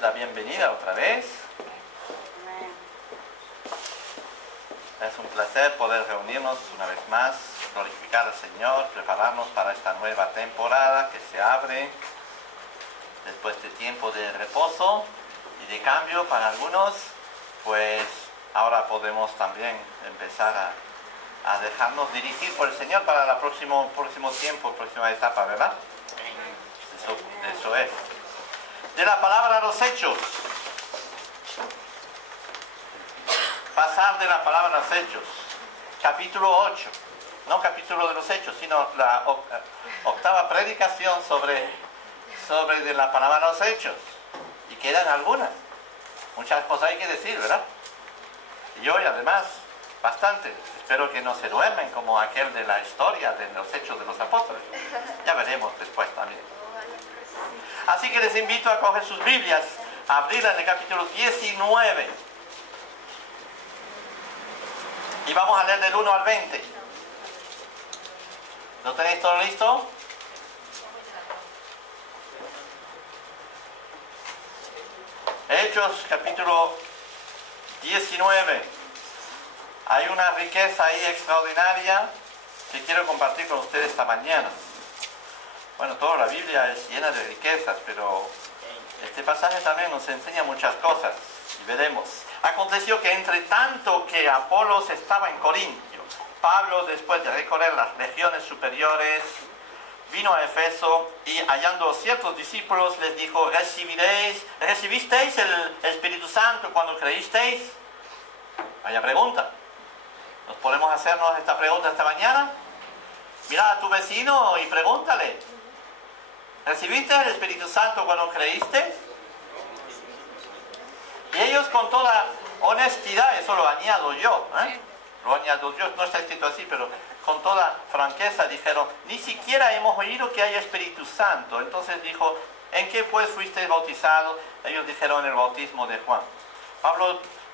la bienvenida otra vez. Es un placer poder reunirnos una vez más, glorificar al Señor, prepararnos para esta nueva temporada que se abre después de tiempo de reposo y de cambio para algunos. Pues ahora podemos también empezar a dejarnos dirigir por el Señor para el próximo tiempo, próxima etapa, ¿verdad? Eso es. De la palabra a los hechos. Pasar de la palabra a los hechos. Capítulo 8. No capítulo de los hechos, sino la octava predicación sobre de la palabra a los hechos. Y quedan algunas. Muchas cosas hay que decir, ¿verdad? Y hoy además, bastante. Espero que no se duermen como aquel de la historia de los hechos de los apóstoles. Ya veremos después también. Así que les invito a coger sus Biblias, a abrirla en el capítulo 19. Y vamos a leer del 1 al 20. ¿Lo tenéis todo listo? Hechos, capítulo 19. Hay una riqueza ahí extraordinaria que quiero compartir con ustedes esta mañana. Bueno, toda la Biblia es llena de riquezas, pero este pasaje también nos enseña muchas cosas. Y veremos. Aconteció que entre tanto que Apolos estaba en Corintio, Pablo, después de recorrer las regiones superiores, vino a Efeso y hallando ciertos discípulos les dijo: ¿recibisteis el Espíritu Santo cuando creísteis? Vaya pregunta. ¿Nos podemos hacernos esta pregunta esta mañana? Mira a tu vecino y pregúntale: ¿recibiste el Espíritu Santo cuando creíste? Y ellos con toda honestidad, eso lo añado yo, no está escrito así, pero con toda franqueza dijeron: ni siquiera hemos oído que haya Espíritu Santo. Entonces dijo: ¿en qué pues fuisteis bautizados? Ellos dijeron: en el bautismo de Juan.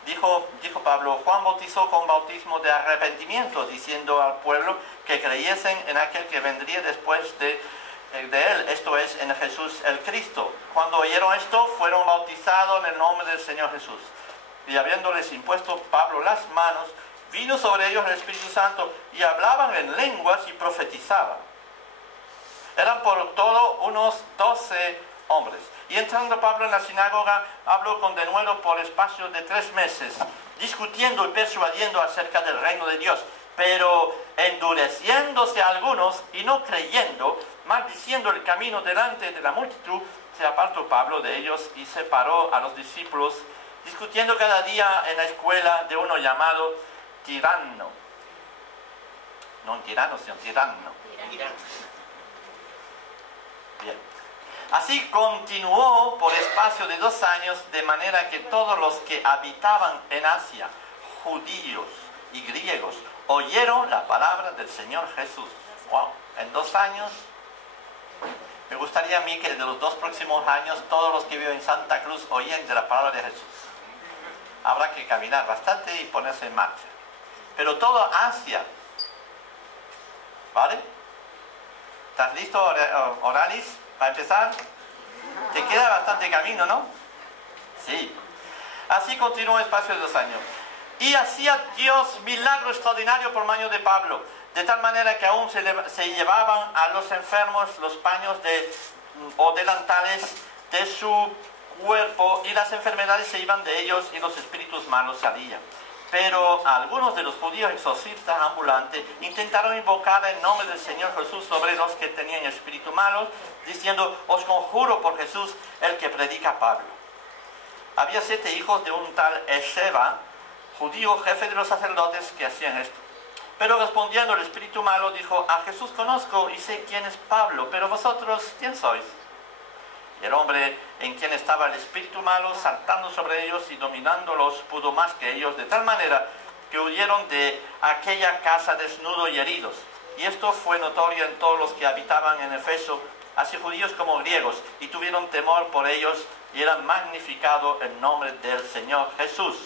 Dijo Pablo: Juan bautizó con bautismo de arrepentimiento, diciendo al pueblo que creyesen en aquel que vendría después de él, esto es, en Jesús el Cristo. Cuando oyeron esto, fueron bautizados en el nombre del Señor Jesús. Y habiéndoles impuesto Pablo las manos, vino sobre ellos el Espíritu Santo, y hablaban en lenguas y profetizaban. Eran por todo unos 12 hombres. Y entrando Pablo en la sinagoga, habló con denuedo por espacio de 3 meses, discutiendo y persuadiendo acerca del reino de Dios. Pero endureciéndose algunos y no creyendo, maldiciendo el camino delante de la multitud, se apartó Pablo de ellos y separó a los discípulos, discutiendo cada día en la escuela de uno llamado Tirano. No un tirano, sino Tirano. Bien. Así continuó por espacio de 2 años, de manera que todos los que habitaban en Asia, judíos y griegos, oyeron la palabra del Señor Jesús. Wow, en 2 años. Me gustaría a mí que de los 2 próximos años todos los que viven en Santa Cruz oyen de la palabra de Jesús. Habrá que caminar bastante y ponerse en marcha. Pero todo Asia. ¿Vale? ¿Estás listo, Oralis, para empezar? Te queda bastante camino, ¿no? Sí. Así continuó espacio de 2 años. Y hacía Dios milagro extraordinario por medio de Pablo, de tal manera que aún se llevaban a los enfermos los paños o delantales de su cuerpo, y las enfermedades se iban de ellos y los espíritus malos salían. Pero algunos de los judíos exorcistas ambulantes intentaron invocar el nombre del Señor Jesús sobre los que tenían espíritus malos, diciendo: os conjuro por Jesús, el que predica Pablo. Había 7 hijos de un tal Esceva, judío, jefe de los sacerdotes, que hacían esto. Pero respondiendo el espíritu malo, dijo: a Jesús conozco y sé quién es Pablo, pero vosotros, ¿quién sois? Y el hombre en quien estaba el espíritu malo, saltando sobre ellos y dominándolos, pudo más que ellos, de tal manera que huyeron de aquella casa desnudos y heridos. Y esto fue notorio en todos los que habitaban en Efeso, así judíos como griegos, y tuvieron temor por ellos, y era magnificado el nombre del Señor Jesús.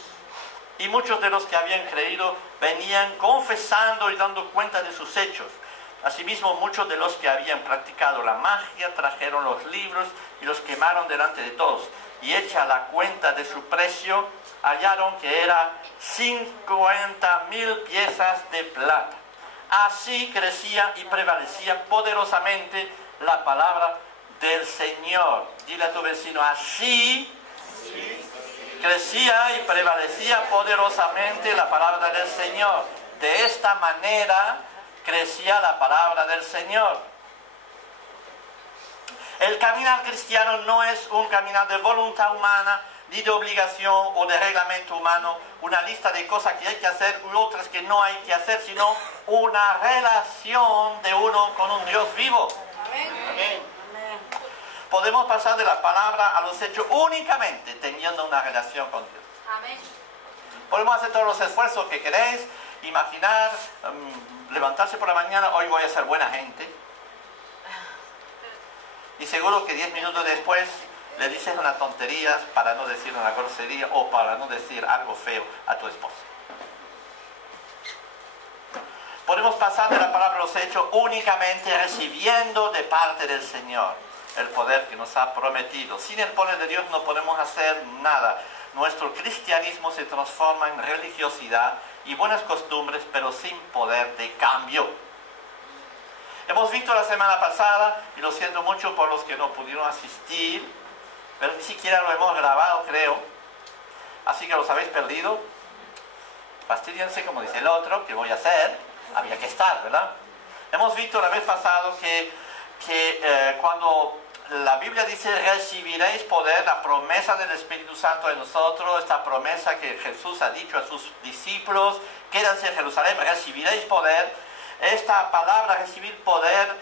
Y muchos de los que habían creído venían confesando y dando cuenta de sus hechos. Asimismo, muchos de los que habían practicado la magia trajeron los libros y los quemaron delante de todos. y hecha la cuenta de su precio, hallaron que era 50,000 piezas de plata. Así crecía y prevalecía poderosamente la palabra del Señor. Dile a tu vecino, así crecía y prevalecía poderosamente la palabra del Señor. De esta manera crecía la palabra del Señor. El caminar cristiano no es un caminar de voluntad humana, ni de obligación o de reglamento humano, una lista de cosas que hay que hacer y otras que no hay que hacer, sino una relación de uno con un Dios vivo. Amén. Amén. Podemos pasar de la palabra a los hechos únicamente teniendo una relación con Dios. Amén. Podemos hacer todos los esfuerzos que queréis, imaginar, levantarse por la mañana, hoy voy a ser buena gente. Y seguro que 10 minutos después le dices una tontería, para no decir una grosería o para no decir algo feo a tu esposa. Podemos pasar de la palabra a los hechos únicamente recibiendo de parte del Señor el poder que nos ha prometido. Sin el poder de Dios no podemos hacer nada. Nuestro cristianismo se transforma en religiosidad y buenas costumbres, pero sin poder de cambio. Hemos visto la semana pasada, y lo siento mucho por los que no pudieron asistir, pero ni siquiera lo hemos grabado, creo. Así que los habéis perdido. Fastidíense, como dice el otro, ¿qué voy a hacer? Había que estar, ¿verdad? Hemos visto la vez pasada que cuando la Biblia dice recibiréis poder, la promesa del Espíritu Santo en nosotros, esta promesa que Jesús ha dicho a sus discípulos, quédense en Jerusalén, recibiréis poder. Esta palabra recibir poder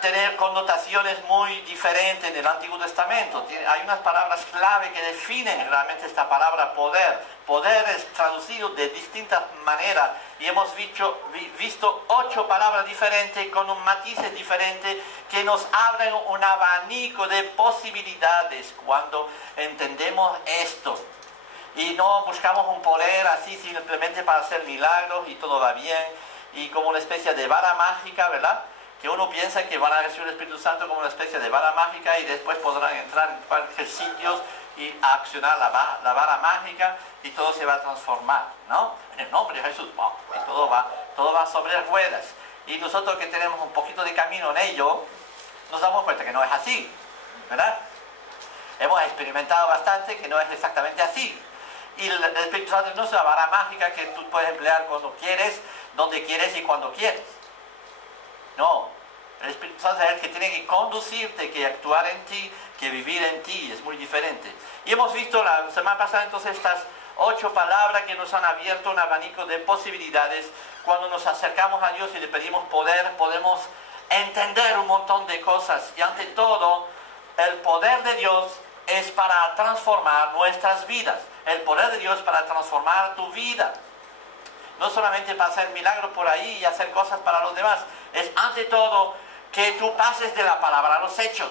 tiene connotaciones muy diferentes en el Antiguo Testamento. Hay unas palabras clave que definen realmente esta palabra poder. Poder es traducido de distintas maneras y hemos visto 8 palabras diferentes con un matices diferentes que nos abren un abanico de posibilidades cuando entendemos esto. Y no buscamos un poder así simplemente para hacer milagros y todo va bien. Y como una especie de vara mágica, ¿verdad? Que uno piensa que van a recibir el Espíritu Santo como una especie de vara mágica y después podrán entrar en cualquier sitio y accionar la vara mágica y todo se va a transformar, ¿no? En el nombre de Jesús, wow, y todo va sobre ruedas. Y nosotros que tenemos un poquito de camino en ello, nos damos cuenta que no es así, ¿verdad? Hemos experimentado bastante que no es exactamente así. Y el Espíritu Santo no es una vara mágica que tú puedes emplear cuando quieres, donde quieres y cuando quieres. No, el Espíritu Santo es el que tiene que conducirte, que actuar en ti, que vivir en ti, es muy diferente. Y hemos visto la semana pasada entonces estas 8 palabras que nos han abierto un abanico de posibilidades. Cuando nos acercamos a Dios y le pedimos poder, podemos entender un montón de cosas. Y ante todo, el poder de Dios es para transformar nuestras vidas. El poder de Dios es para transformar tu vida. No solamente para hacer milagros por ahí y hacer cosas para los demás. Es ante todo que tú pases de la palabra a los hechos.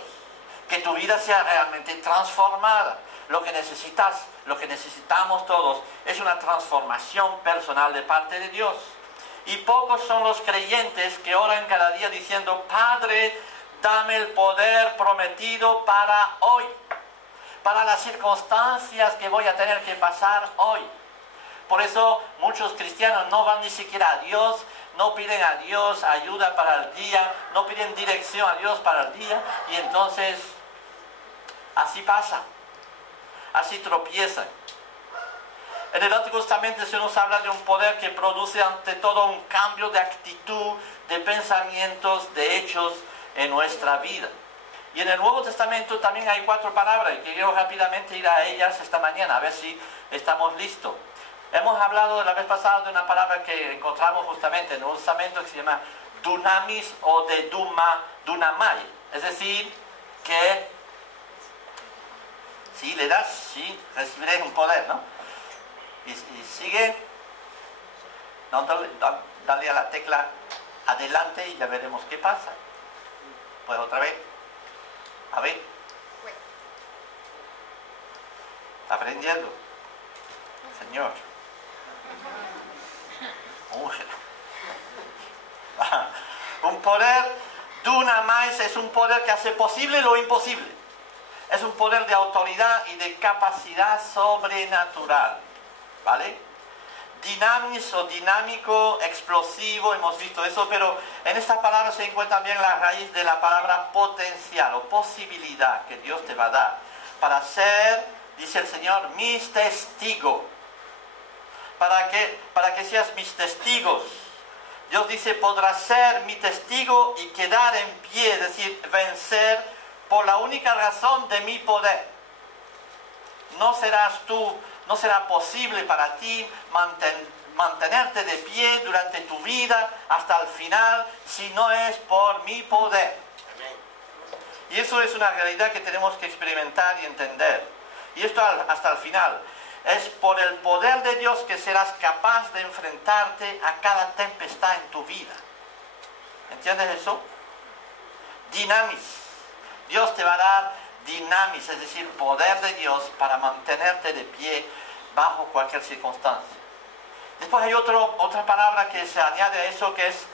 Que tu vida sea realmente transformada. Lo que necesitas, lo que necesitamos todos, es una transformación personal de parte de Dios. Y pocos son los creyentes que oran cada día diciendo, Padre, dame el poder prometido para hoy. Para las circunstancias que voy a tener que pasar hoy. Por eso muchos cristianos no van ni siquiera a Dios, no piden a Dios ayuda para el día, no piden dirección a Dios para el día, y entonces así pasa, así tropiezan. En el Antiguo Testamento se nos habla de un poder que produce ante todo un cambio de actitud, de pensamientos, de hechos en nuestra vida. Y en el Nuevo Testamento también hay 4 palabras y quiero rápidamente ir a ellas esta mañana, a ver si estamos listos. Hemos hablado la vez pasada de una palabra que encontramos justamente en el Nuevo Testamento que se llama dunamis o de dunamai. Es decir, que si le das, sí, recibiréis un poder, ¿no? Y sigue, dale a la tecla adelante y ya veremos qué pasa. Pues otra vez. A ver. ¿Está aprendiendo? Señor. Un poder, dunamais, es un poder que hace posible lo imposible. es un poder de autoridad y de capacidad sobrenatural, ¿vale? Dinamis o dinámico, explosivo, hemos visto eso, pero en esta palabra se encuentra también la raíz de la palabra potencial o posibilidad que Dios te va a dar para ser, dice el Señor, mis testigos, para que seas mis testigos. Dios dice, podrás ser mi testigo y quedar en pie, es decir, vencer por la única razón de mi poder. No será posible para ti mantenerte de pie durante tu vida hasta el final si no es por mi poder. Y eso es una realidad que tenemos que experimentar y entender. Y esto hasta el final. Es por el poder de Dios que serás capaz de enfrentarte a cada tempestad en tu vida. ¿Entiendes eso? Dinamis. Dios te va a dar dinamis, es decir, poder de Dios para mantenerte de pie bajo cualquier circunstancia. Después hay otra palabra que se añade a eso, que es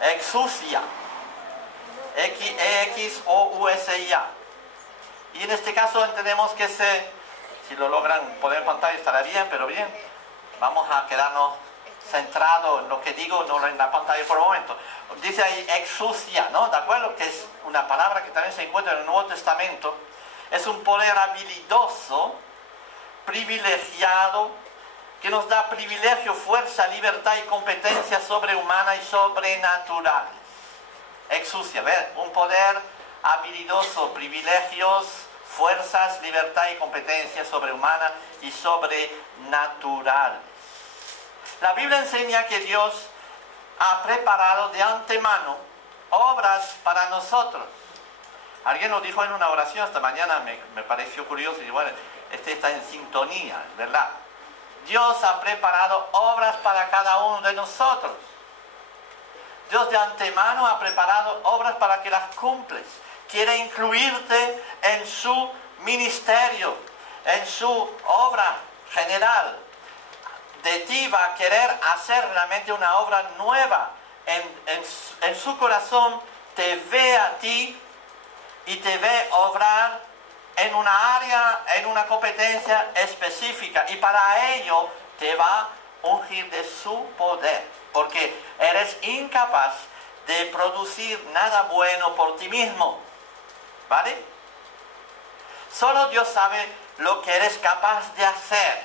exousia. Exousia. Y en este caso entendemos que si lo logran poner en pantalla estará bien, pero bien, vamos a quedarnos centrados en lo que digo, no en la pantalla por el momento. Dice ahí exousia, ¿no? ¿De acuerdo? Que es una palabra que también se encuentra en el Nuevo Testamento. Es un poder habilidoso, privilegiado, que nos da privilegio, fuerza, libertad y competencia sobrehumana y sobrenatural. Exousia, ¿ver? Un poder habilidoso, privilegios, fuerzas, libertad y competencia sobrehumana y sobrenatural. La Biblia enseña que Dios ha preparado de antemano obras para nosotros. Alguien lo dijo en una oración esta mañana, me pareció curioso, y bueno, está en sintonía, ¿verdad? Dios ha preparado obras para cada uno de nosotros. Dios de antemano ha preparado obras para que las cumples. Quiere incluirte en su ministerio, en su obra general. De ti va a querer hacer realmente una obra nueva. En su corazón te ve a ti y te ve obrar en una área, en una competencia específica. Y para ello te va a ungir de su poder. Porque eres incapaz de producir nada bueno por ti mismo. ¿Vale? Solo Dios sabe lo que eres capaz de hacer.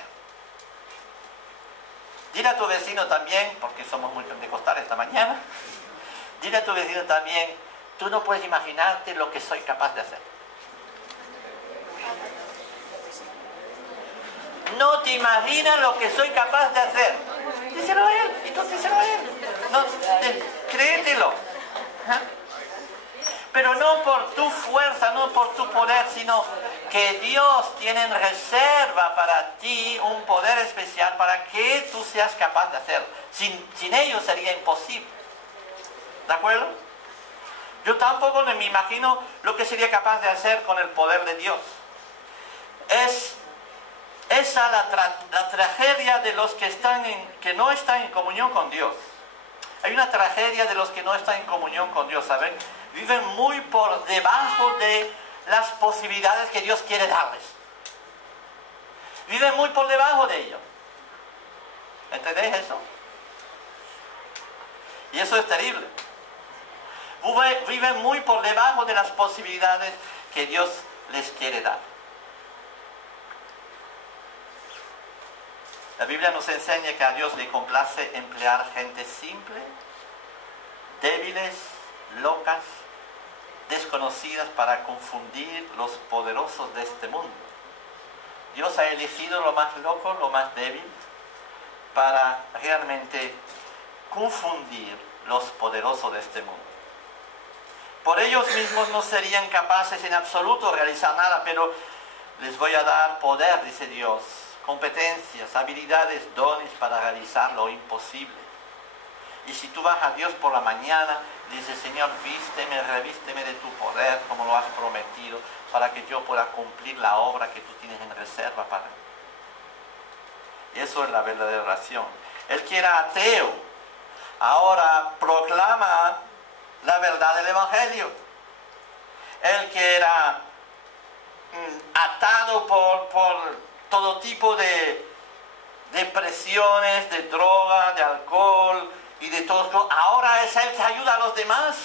Dile a tu vecino también, porque somos muy pentecostales esta mañana, dile a tu vecino también, tú no puedes imaginarte lo que soy capaz de hacer. No te imaginas lo que soy capaz de hacer. Díselo a él, y tú díselo a él. No, créetelo. Pero no por tu fuerza, no por tu poder, sino que Dios tiene en reserva para ti un poder especial para que tú seas capaz de hacerlo. Sin ello sería imposible. ¿De acuerdo? Yo tampoco me imagino lo que sería capaz de hacer con el poder de Dios. Es esa la tragedia de los que no están en comunión con Dios. Hay una tragedia de los que no están en comunión con Dios, ¿saben? Viven muy por debajo de las posibilidades que Dios quiere darles. Viven muy por debajo de ello. ¿Entendéis eso? Y eso es terrible. Viven muy por debajo de las posibilidades que Dios les quiere dar. La Biblia nos enseña que a Dios le complace emplear gente simple, débiles, locas, desconocidas para confundir los poderosos de este mundo. Dios ha elegido lo más loco, lo más débil, para realmente confundir los poderosos de este mundo. Por ellos mismos no serían capaces en absoluto de realizar nada, pero les voy a dar poder, dice Dios, competencias, habilidades, dones para realizar lo imposible. Y si tú vas a Dios por la mañana, dice, Señor, vísteme, revísteme de tu poder, como lo has prometido, para que yo pueda cumplir la obra que tú tienes en reserva para mí. Y eso es la verdadera oración. El que era ateo, ahora proclama la verdad del Evangelio. El que era atado por todo tipo de presiones, de droga, de alcohol y de todo. Ahora es Él que ayuda a los demás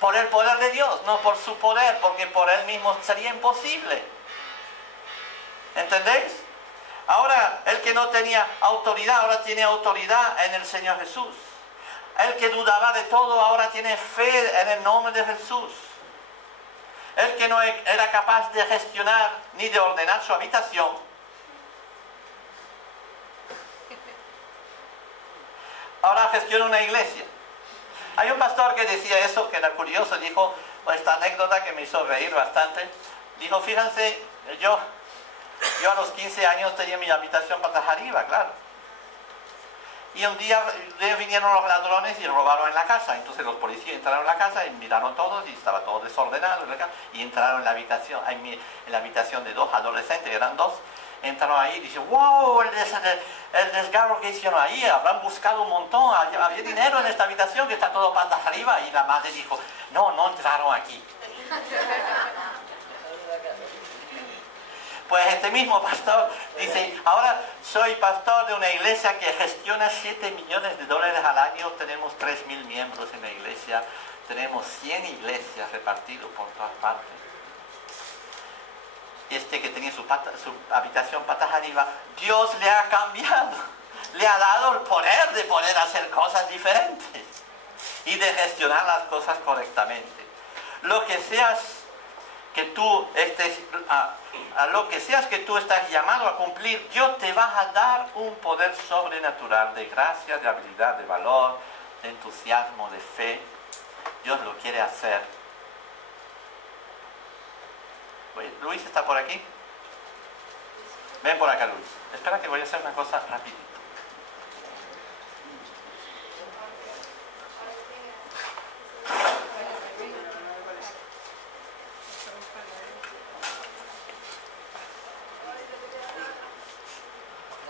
por el poder de Dios, no por su poder, porque por Él mismo sería imposible. ¿Entendéis? Ahora, el que no tenía autoridad, ahora tiene autoridad en el Señor Jesús. El que dudaba de todo, ahora tiene fe en el nombre de Jesús. El que no era capaz de gestionar ni de ordenar su habitación, ahora gestiona una iglesia. Hay un pastor que decía eso, que era curioso, dijo esta anécdota que me hizo reír bastante. Dijo, fíjense, yo a los 15 años tenía mi habitación patas arriba, claro. Y un día vinieron los ladrones y robaron en la casa. Entonces los policías entraron en la casa y miraron todos y estaba todo desordenado. Y entraron en la habitación de dos adolescentes, eran dos. Entraron ahí y dicen, wow, el desgarro que hicieron ahí, habrán buscado un montón, había dinero en esta habitación que está todo patas arriba. Y la madre dijo, no entraron aquí. Pues este mismo pastor dice, ahora soy pastor de una iglesia que gestiona $7 millones al año, tenemos 3.000 miembros en la iglesia, tenemos 100 iglesias repartidas por todas partes. Este que tenía su habitación patas arriba, Dios le ha cambiado, le ha dado el poder de poder hacer cosas diferentes y de gestionar las cosas correctamente. Lo que seas que tú estés, a lo que seas que tú estás llamado a cumplir, Dios te va a dar un poder sobrenatural de gracia, de habilidad, de valor, de entusiasmo, de fe. Dios lo quiere hacer. Luis está por aquí. Ven por acá, Luis. Espera que voy a hacer una cosa rapidito.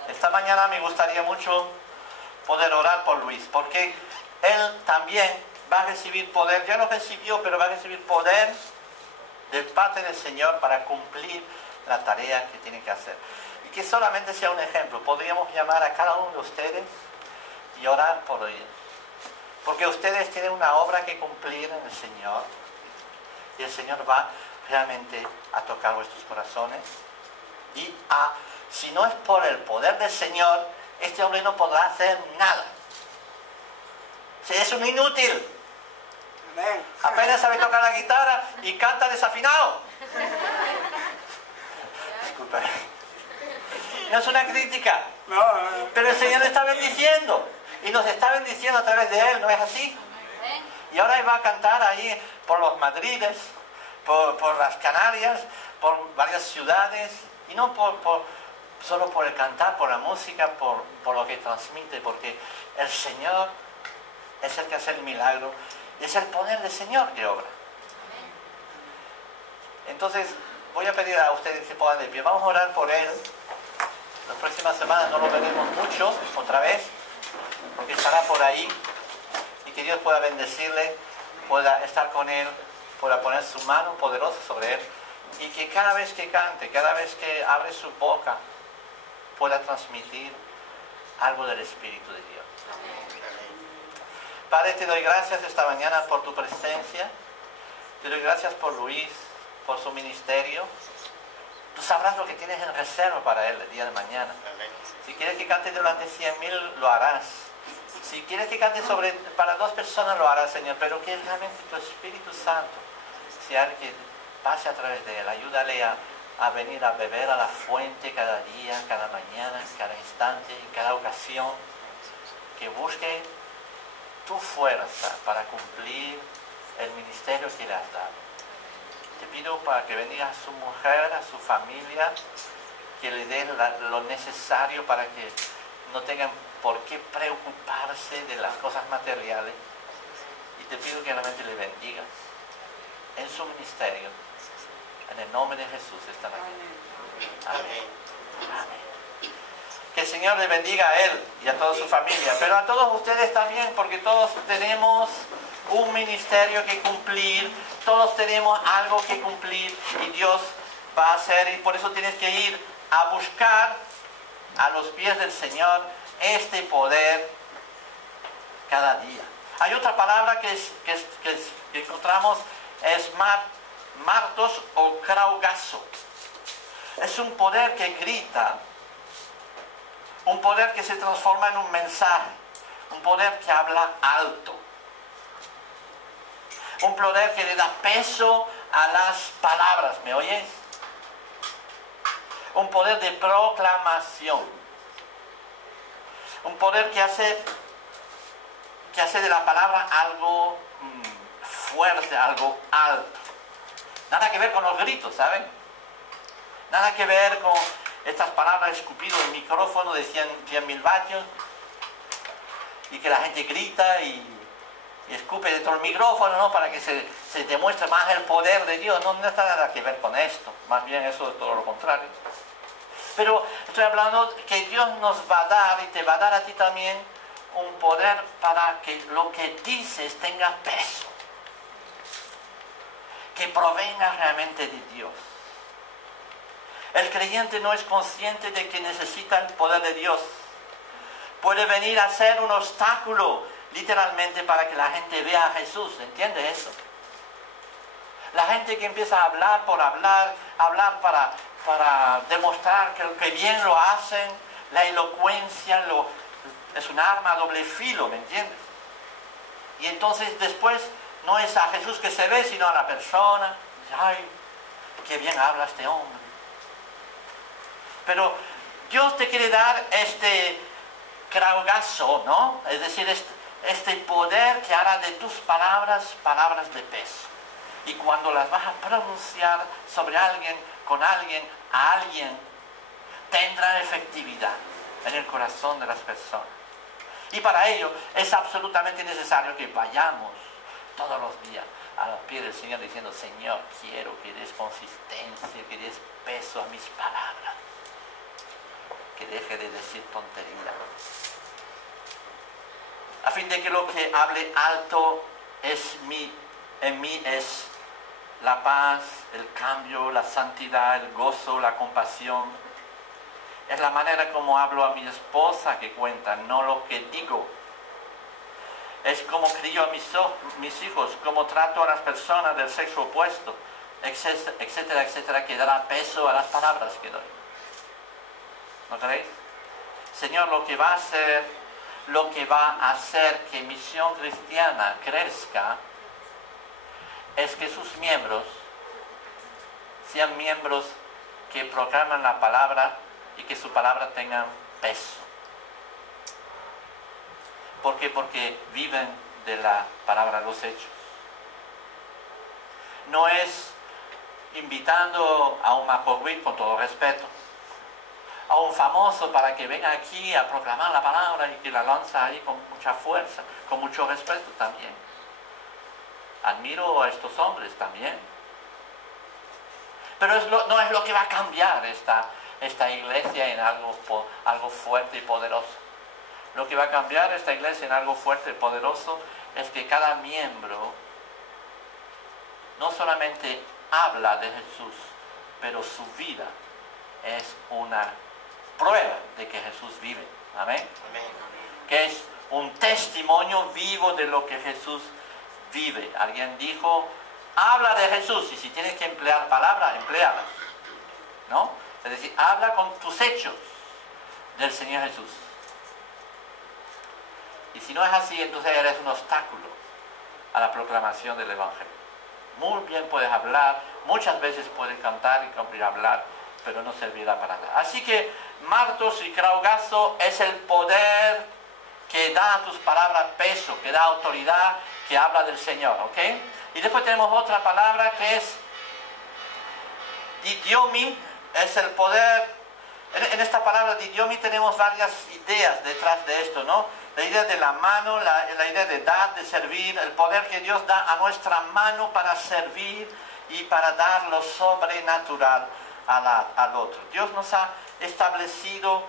Esta mañana me gustaría mucho poder orar por Luis, porque él también va a recibir poder, ya lo recibió, pero va a recibir poder de parte del Señor para cumplir la tarea que tiene que hacer. Y que solamente sea un ejemplo, podríamos llamar a cada uno de ustedes y orar por ellos. Porque ustedes tienen una obra que cumplir en el Señor, y el Señor va realmente a tocar vuestros corazones y si no es por el poder del Señor, este hombre no podrá hacer nada. Es un inútil. Amén. Apenas sabe tocar la guitarra y canta desafinado. Disculpa. No es una crítica. No. Pero el Señor está bendiciendo. Y nos está bendiciendo a través de Él, ¿no es así? Y ahora Él va a cantar ahí por los Madrides, por las Canarias, por varias ciudades. Y no solo por el cantar, por la música, por lo que transmite, porque el Señor es el que hace el milagro, y es el poder del Señor que obra. Entonces, voy a pedir a ustedes que se pongan de pie. Vamos a orar por Él. Las próximas semanas no lo veremos mucho, otra vez, porque estará por ahí, y que Dios pueda bendecirle, pueda estar con Él, pueda poner su mano poderosa sobre Él, y que cada vez que cante, cada vez que abre su boca, pueda transmitir algo del Espíritu de Dios. Padre, te doy gracias esta mañana por tu presencia. Te doy gracias por Luis, por su ministerio. Tú sabrás lo que tienes en reserva para él el día de mañana. Si quieres que cante durante 100.000, lo harás. Si quieres que cante para 2 personas, lo harás, Señor. Pero que realmente tu Espíritu Santo sea el que pase a través de él. Ayúdale a venir a beber a la fuente cada día, cada mañana, cada instante, en cada ocasión, que busque tu fuerza para cumplir el ministerio que le has dado. Te pido para que bendiga a su mujer, a su familia, que le dé lo necesario para que no tengan por qué preocuparse de las cosas materiales. Y te pido que realmente le bendigas en su ministerio. En el nombre de Jesús esta mañana. Amén. Amén. Que el Señor le bendiga a él y a toda su familia, pero a todos ustedes también, porque todos tenemos un ministerio que cumplir, todos tenemos algo que cumplir y Dios va a hacer, y por eso tienes que ir a buscar a los pies del Señor este poder cada día. Hay otra palabra que encontramos, es martos o kraugazo. Es un poder que grita, un poder que se transforma en un mensaje, un poder que habla alto, un poder que le da peso a las palabras, ¿me oyes? Un poder de proclamación, un poder que hace de la palabra algo fuerte, algo alto. Nada que ver con los gritos, ¿saben? Nada que ver con estas palabras escupidas en el micrófono de 100.000 vatios y que la gente grita y escupe dentro del micrófono, ¿no? Para que se demuestre más el poder de Dios. No está nada que ver con esto. Más bien eso es todo lo contrario. Pero estoy hablando que Dios nos va a dar y te va a dar a ti también un poder para que lo que dices tenga peso, que provenga realmente de Dios. El creyente no es consciente de que necesita el poder de Dios. Puede venir a ser un obstáculo, literalmente, para que la gente vea a Jesús. ¿Entiende eso? La gente que empieza a hablar por hablar para demostrar que bien lo hacen, la elocuencia es un arma a doble filo, ¿me entiendes? Y entonces después no es a Jesús que se ve, sino a la persona. Ay, qué bien habla este hombre. Pero Dios te quiere dar este kraugazo, ¿no? Es decir, este poder que hará de tus palabras de peso. Y cuando las vas a pronunciar sobre alguien, con alguien, a alguien, tendrá efectividad en el corazón de las personas. Y para ello es absolutamente necesario que vayamos todos los días a los pies del Señor diciendo: Señor, quiero que des consistencia, que des peso a mis palabras, que deje de decir tonterías, a fin de que lo que hable alto en mí es la paz, el cambio, la santidad, el gozo, la compasión. Es la manera como hablo a mi esposa que cuenta, no lo que digo. Es como crío a mis hijos, como trato a las personas del sexo opuesto, etcétera, etcétera, que dará peso a las palabras que doy. ¿No creéis? Señor, lo que va a hacer que Misión Cristiana crezca es que sus miembros sean miembros que proclaman la palabra y que su palabra tenga peso. ¿Por qué? Porque viven de la palabra, los hechos. No es invitando a un macorruí, con todo respeto, a un famoso para que venga aquí a proclamar la palabra y que la lanza ahí con mucha fuerza, con mucho respeto también. Admiro a estos hombres también. Pero no es lo que va a cambiar esta iglesia en algo fuerte y poderoso. Lo que va a cambiar esta iglesia en algo fuerte y poderoso es que cada miembro no solamente habla de Jesús, pero su vida es una prueba de que Jesús vive. Amén. Amén. Que es un testimonio vivo de lo que Jesús vive. Alguien dijo: habla de Jesús, y si tienes que emplear palabras, empléalas, ¿no? Es decir, habla con tus hechos del Señor Jesús. Y si no es así, entonces eres un obstáculo a la proclamación del Evangelio. Muy bien puedes hablar, muchas veces puedes cantar y hablar, pero no servirá para nada. Así que martos y kraugazo es el poder que da a tus palabras peso, que da autoridad, que habla del Señor, ¿ok? Y después tenemos otra palabra que es didiomi, es el poder. En esta palabra didiomi tenemos varias ideas detrás de esto, ¿no? La idea de la mano, la idea de dar, de servir, el poder que Dios da a nuestra mano para servir y para dar lo sobrenatural al otro. Dios nos ha establecido,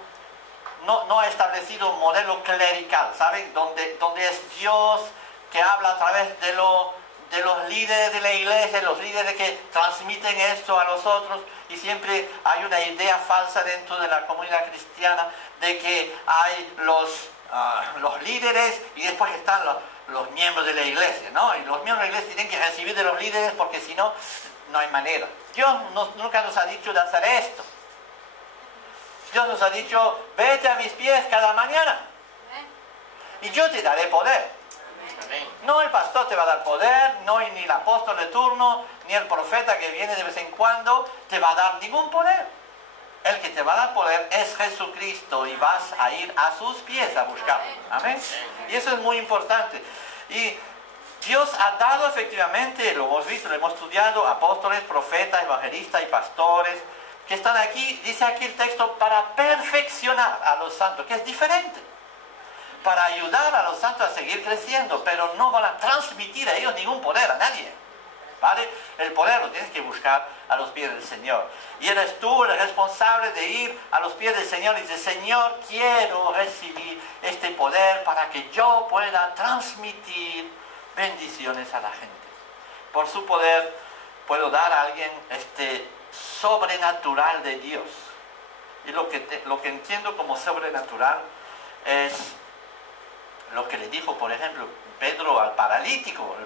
no ha establecido un modelo clerical, ¿saben? Donde es Dios que habla a través de los líderes de la iglesia, los líderes que transmiten esto a los otros, y siempre hay una idea falsa dentro de la comunidad cristiana de que hay los líderes y después están los miembros de la iglesia, ¿no? Y los miembros de la iglesia tienen que recibir de los líderes porque si no, no hay manera. Dios nunca nos ha dicho de hacer esto. Dios nos ha dicho, vete a mis pies cada mañana y yo te daré poder. No el pastor te va a dar poder, no ni el apóstol de turno, ni el profeta que viene de vez en cuando te va a dar ningún poder. El que te va a dar poder es Jesucristo y vas a ir a sus pies a buscarlo. Amén. Y eso es muy importante. Y Dios ha dado efectivamente, lo hemos visto, lo hemos estudiado, apóstoles, profetas, evangelistas y pastores que están aquí, dice aquí el texto, para perfeccionar a los santos, que es diferente. Para ayudar a los santos a seguir creciendo, pero no van a transmitir a ellos ningún poder, a nadie. ¿Vale? El poder lo tienes que buscar a los pies del Señor. Y eres tú el responsable de ir a los pies del Señor y decir, Señor, quiero recibir este poder para que yo pueda transmitir bendiciones a la gente. Por su poder puedo dar a alguien este sobrenatural de Dios. Y lo que entiendo como sobrenatural es lo que le dijo, por ejemplo, Pedro al paralítico.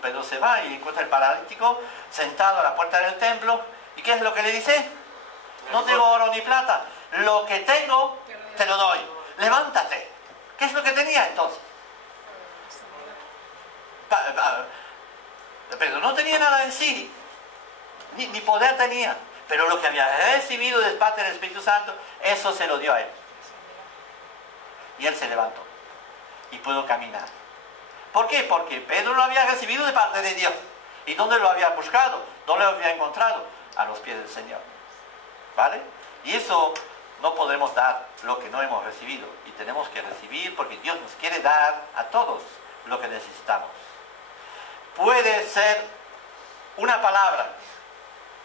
Pedro se va y encuentra al paralítico sentado a la puerta del templo. ¿Y qué es lo que le dice? No tengo oro ni plata. Lo que tengo, te lo doy. Levántate. ¿Qué es lo que tenía entonces? Pedro no tenía nada en sí. Ni poder tenía. Pero lo que había recibido de parte del Espíritu Santo, eso se lo dio a él. Y él se levantó. Y pudo caminar. ¿Por qué? Porque Pedro lo había recibido de parte de Dios. ¿Y dónde lo había buscado? ¿Dónde lo había encontrado? A los pies del Señor. ¿Vale? Y eso no podemos dar lo que no hemos recibido. Y tenemos que recibir porque Dios nos quiere dar a todos lo que necesitamos. Puede ser una palabra.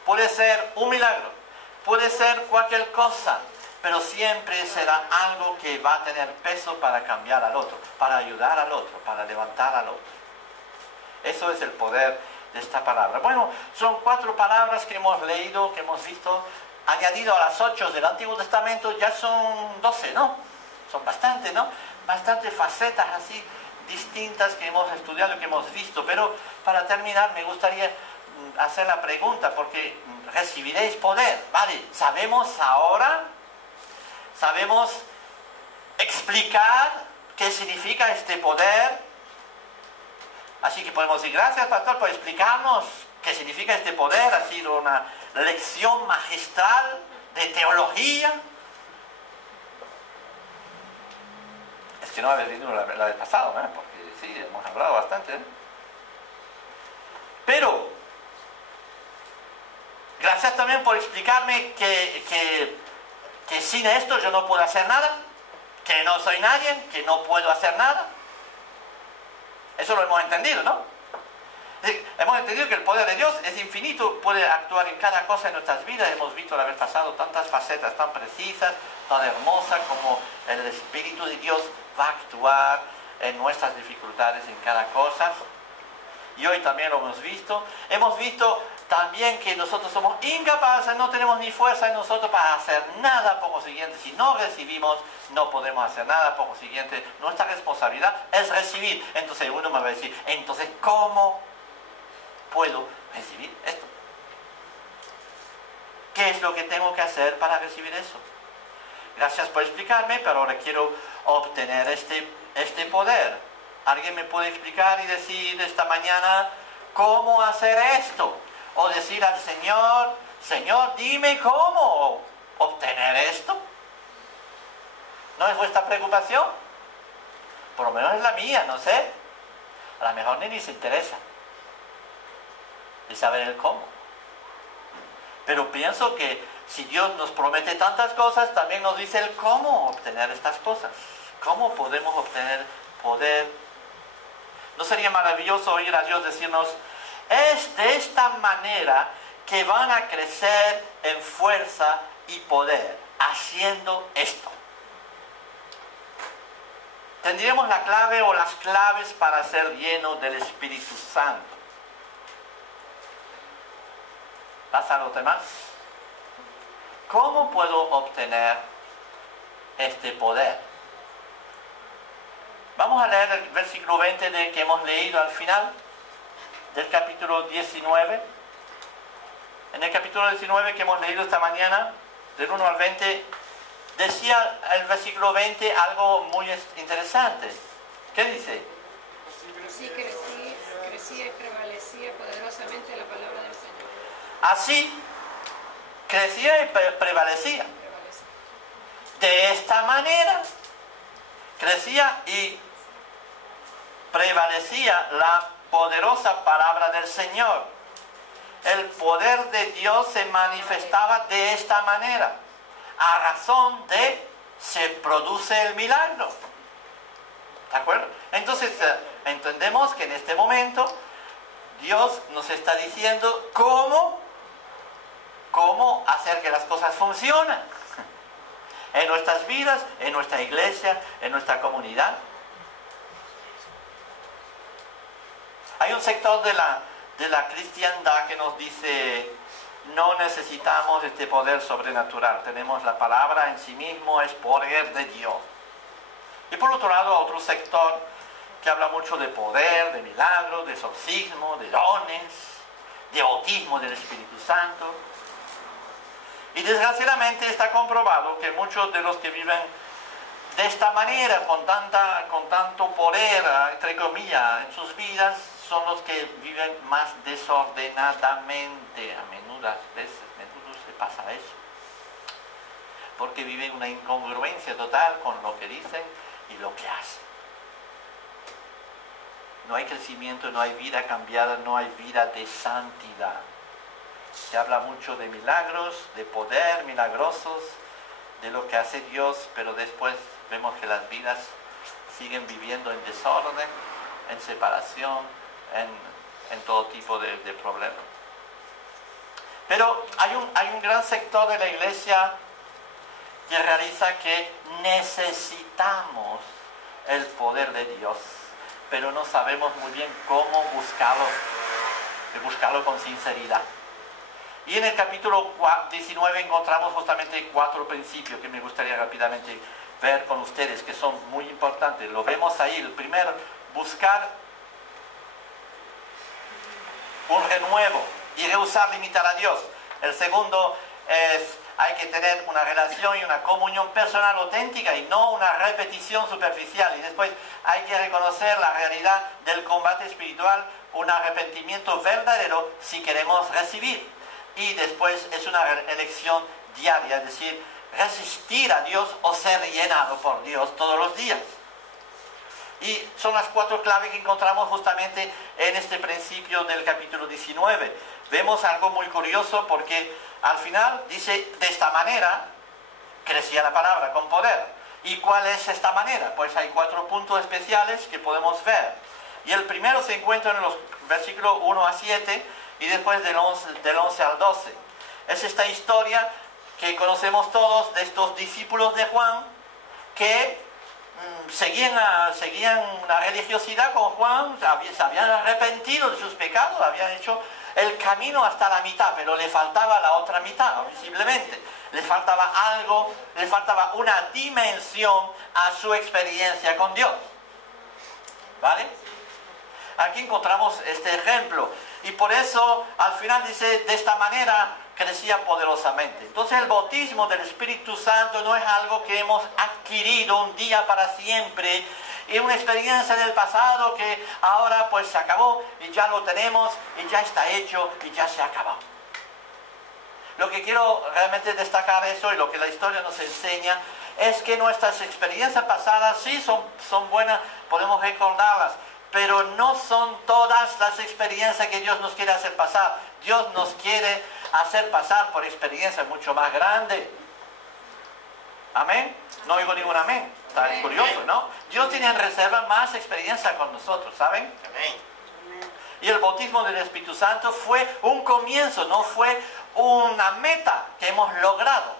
Puede ser un milagro. Puede ser cualquier cosa. Pero siempre será algo que va a tener peso para cambiar al otro, para ayudar al otro, para levantar al otro. Eso es el poder de esta palabra. Bueno, son 4 palabras que hemos leído, que hemos visto, añadido a las 8 del Antiguo Testamento, ya son 12, ¿no? Son bastante, ¿no? Bastantes facetas así distintas que hemos estudiado, que hemos visto. Pero para terminar me gustaría hacer la pregunta, porque recibiréis poder, ¿vale? Sabemos ahora... Sabemos explicar qué significa este poder. Así que podemos decir, gracias pastor por explicarnos qué significa este poder. Ha sido una lección magistral de teología. Es que no habéis venido la vez pasada, ¿eh? Porque sí, hemos hablado bastante. ¿Eh? Pero, gracias también por explicarme que sin esto yo no puedo hacer nada, que no soy nadie, que no puedo hacer nada. Eso lo hemos entendido, ¿no? Es decir, hemos entendido que el poder de Dios es infinito, puede actuar en cada cosa en nuestras vidas. Hemos visto la vez pasado tantas facetas tan precisas, tan hermosas, como el Espíritu de Dios va a actuar en nuestras dificultades en cada cosa. Y hoy también lo hemos visto. Hemos visto también que nosotros somos incapaces, no tenemos ni fuerza en nosotros para hacer nada. Por consiguiente, si no recibimos, no podemos hacer nada. Por consiguiente, nuestra responsabilidad es recibir. Entonces uno me va a decir, entonces, ¿cómo puedo recibir esto? ¿Qué es lo que tengo que hacer para recibir eso? Gracias por explicarme, pero ahora quiero obtener este poder. ¿Alguien me puede explicar y decir esta mañana cómo hacer esto? O decir al Señor, Señor, dime cómo obtener esto. ¿No es vuestra preocupación? Por lo menos es la mía, no sé. A lo mejor ni les interesa de saber el cómo. Pero pienso que si Dios nos promete tantas cosas, también nos dice el cómo obtener estas cosas. ¿Cómo podemos obtener poder? ¿No sería maravilloso oír a Dios decirnos, es de esta manera que van a crecer en fuerza y poder, haciendo esto? tendríamos la clave o las claves para ser llenos del Espíritu Santo. ¿Pasa a los demás? ¿Cómo puedo obtener este poder? Vamos a leer el versículo 20 que hemos leído al final del capítulo 19. En el capítulo 19 que hemos leído esta mañana, del 1 al 20, decía el versículo 20 algo muy interesante. ¿Qué dice? Así crecía y prevalecía poderosamente la palabra del Señor. Así crecía y prevalecía. De esta manera crecía y prevalecía la poderosa palabra del Señor. El poder de Dios se manifestaba de esta manera, a razón de se produce el milagro. ¿De acuerdo? Entonces entendemos que en este momento Dios nos está diciendo cómo hacer que las cosas funcionen en nuestras vidas, en nuestra iglesia, en nuestra comunidad. Hay un sector de la cristiandad que nos dice: no necesitamos este poder sobrenatural, tenemos la palabra en sí mismo, es poder de Dios. Y por otro lado, otro sector que habla mucho de poder, de milagros, de exorcismo, de dones, de bautismo del Espíritu Santo. Y desgraciadamente está comprobado que muchos de los que viven de esta manera, con tanto poder, entre comillas, en sus vidas, son los que viven más desordenadamente. A menudo se pasa eso. Porque viven una incongruencia total con lo que dicen y lo que hacen. No hay crecimiento, no hay vida cambiada, no hay vida de santidad. Se habla mucho de milagros, de poder milagrosos, de lo que hace Dios, pero después vemos que las vidas siguen viviendo en desorden, en separación, en todo tipo de problemas. Pero hay un gran sector de la iglesia que realiza que necesitamos el poder de Dios, pero no sabemos muy bien cómo buscarlo con sinceridad. Y en el capítulo 19 encontramos justamente 4 principios que me gustaría rápidamente ver con ustedes, que son muy importantes. Lo vemos ahí. El primero, buscar un renuevo y rehusar limitar a Dios. El segundo es: hay que tener una relación y una comunión personal auténtica y no una repetición superficial. Y después hay que reconocer la realidad del combate espiritual, un arrepentimiento verdadero si queremos recibir. Y después es una elección diaria, es decir, resistir a Dios o ser llenado por Dios todos los días. Y son las 4 claves que encontramos justamente en este principio del capítulo 19. Vemos algo muy curioso porque al final dice: de esta manera crecía la palabra con poder. ¿Y cuál es esta manera? Pues hay 4 puntos especiales que podemos ver. Y el primero se encuentra en los versículos 1 a 7 y después del 11 al 12. Es esta historia que conocemos todos de estos discípulos de Juan que seguían una religiosidad con Juan, se habían arrepentido de sus pecados, habían hecho el camino hasta la mitad, pero le faltaba la otra mitad, visiblemente. Le faltaba algo, le faltaba una dimensión a su experiencia con Dios. ¿Vale? Aquí encontramos este ejemplo. Y por eso al final dice: de esta manera crecía poderosamente. Entonces el bautismo del Espíritu Santo no es algo que hemos adquirido un día para siempre, y una experiencia del pasado que ahora pues se acabó y ya lo tenemos y ya está hecho y ya se acabó. Lo que quiero realmente destacar eso, y lo que la historia nos enseña, es que nuestras experiencias pasadas sí son buenas, podemos recordarlas, pero no son todas las experiencias que Dios nos quiere hacer pasar. Dios nos quiere hacer pasar por experiencias mucho más grandes. ¿Amén? No oigo ningún amén. Está curioso, ¿no? Dios tiene en reserva más experiencia con nosotros, ¿saben? Amén. Y el bautismo del Espíritu Santo fue un comienzo, no fue una meta que hemos logrado.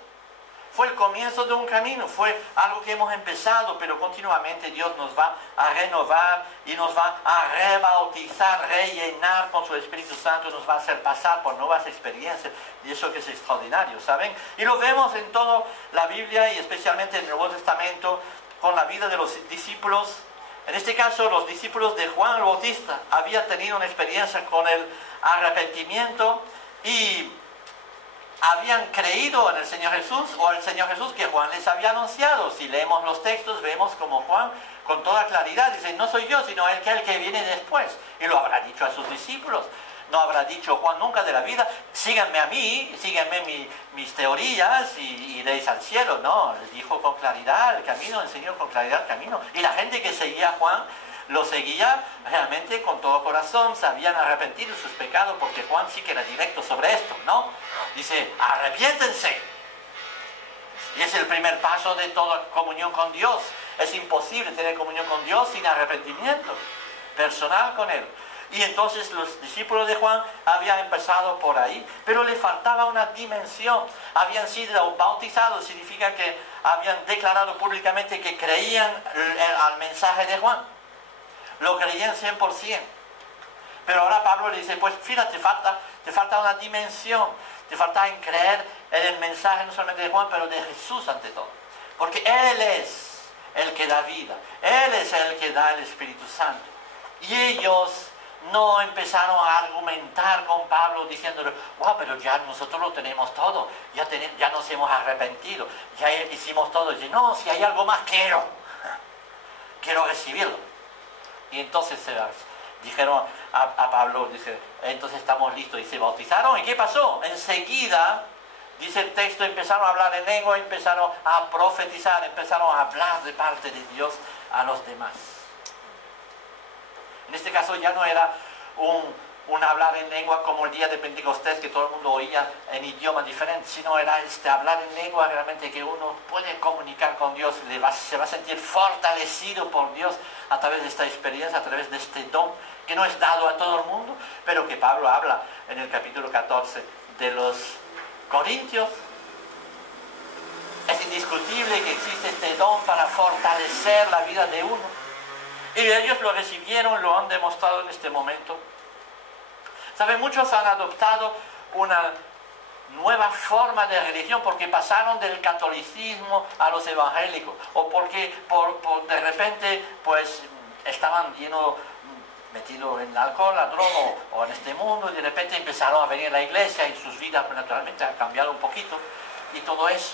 fue el comienzo de un camino, fue algo que hemos empezado, pero continuamente Dios nos va a renovar y nos va a rebautizar, rellenar con su Espíritu Santo, nos va a hacer pasar por nuevas experiencias, y eso que es extraordinario, ¿saben? Y lo vemos en toda la Biblia y especialmente en el Nuevo Testamento con la vida de los discípulos. En este caso, los discípulos de Juan el Bautista habían tenido una experiencia con el arrepentimiento y habían creído en el Señor Jesús, o el Señor Jesús que Juan les había anunciado. Si leemos los textos, vemos como Juan con toda claridad dice, no soy yo, sino el que viene después. Y lo habrá dicho a sus discípulos. No habrá dicho Juan nunca de la vida, síganme a mí, síganme mis teorías y iréis al cielo. No, les dijo con claridad el camino, enseñó con claridad el camino. Y la gente que seguía a Juan lo seguía realmente con todo corazón, sabían arrepentir de sus pecados, porque Juan sí que era directo sobre esto, ¿no? Dice, arrepiéntense. Y es el primer paso de toda comunión con Dios. Es imposible tener comunión con Dios sin arrepentimiento personal con Él. Y entonces los discípulos de Juan habían empezado por ahí, pero le faltaba una dimensión. Habían sido bautizados, significa que habían declarado públicamente que creían al mensaje de Juan. Lo creían 100%. Pero ahora Pablo le dice, pues fíjate, te falta una dimensión. Te falta en creer en el mensaje no solamente de Juan, pero de Jesús ante todo. Porque Él es el que da vida. Él es el que da el Espíritu Santo. Y ellos no empezaron a argumentar con Pablo diciéndole, wow, pero ya nosotros lo tenemos todo. Ya nos hemos arrepentido. Ya hicimos todo. Y no, si hay algo más, quiero recibirlo. Y entonces dijeron a Pablo, dice, entonces estamos listos. Y se bautizaron. ¿Y qué pasó? Enseguida, dice el texto, empezaron a hablar en lengua, empezaron a profetizar, empezaron a hablar de parte de Dios a los demás. En este caso ya no era un hablar en lengua como el día de Pentecostés, que todo el mundo oía en idioma diferente, sino era hablar en lengua realmente que uno puede comunicar con Dios, se va a sentir fortalecido por Dios a través de esta experiencia, a través de este don, que no es dado a todo el mundo, pero que Pablo habla en el capítulo 14 de los Corintios. Es indiscutible que existe este don para fortalecer la vida de uno. Y ellos lo recibieron, lo han demostrado en este momento. ¿Saben? Muchos han adoptado una nueva forma de religión porque pasaron del catolicismo a los evangélicos. O porque de repente pues estaban metidos en el alcohol, la droga o en este mundo. Y de repente empezaron a venir a la iglesia y sus vidas pues, naturalmente han cambiado un poquito. Y todo eso.